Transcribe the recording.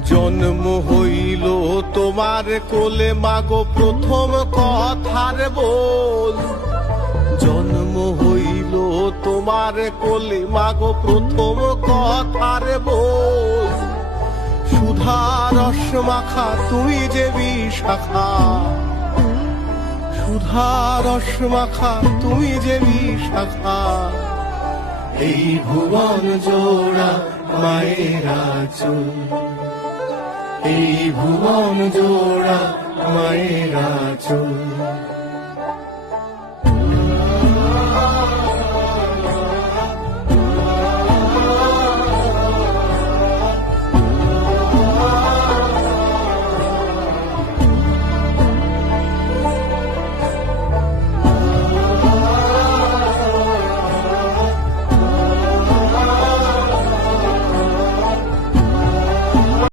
জন্ম হইল তোমার কোলে মাগো প্রথম কথার বল। জন্ম হইল তোমার কোলে মাগো প্রথম কথার বল। সুধা রস মাখা তুই যে বিশাখা, সুধা রস মাখা তুই যে বিশাখা। এই ভুবন জোড়া মায়ের আঁচল, এই ভুবন জোড়া মায়ের আঁচল।